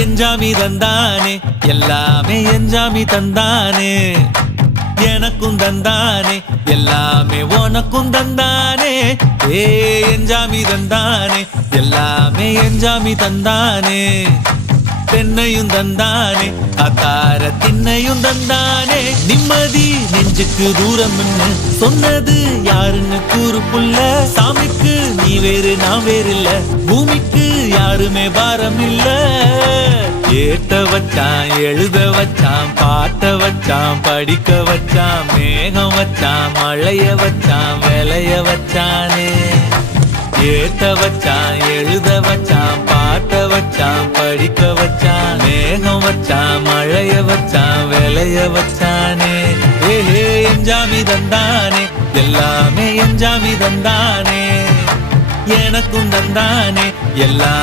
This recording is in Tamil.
எஞ்சாமி தந்தானே எல்லாமே எஞ்சாமி தந்தானே எனக்கும் தந்தானே எல்லாமே உனக்கும் தந்தானே ஏ எஞ்சாமி தந்தானே எல்லாமே எஞ்சாமி தந்தானே தென்னையும் தந்தானே அத்தார திண்ணையும் தந்தானே நிம்மதி நெஞ்சுக்கு தூரம் சொன்னது யாருன்னு கூறு புள்ள சாமிக்கு நீ வேறு நான் வேறு இல்ல பூமிக்கு யாருமே பாரம் இல்ல ஏத்த வச்சான் எழுத வச்சான் பாட்ட வச்சான் படிக்க வச்சான் மேகம் வச்சான் மழைய வச்சான் விளைய வச்சானே ஏத்த வச்சான் எழுத வச்சான் பாட்ட வச்சான் படிக்க வச்சான் மேகம் வச்சான் மழைய வச்சான் விளைய வச்சானே ஏஹே எஞ்சாமி தந்தானே எல்லாமே எஞ்சாமி தந்தானே எனக்கும் தந்தானே எல்லாம்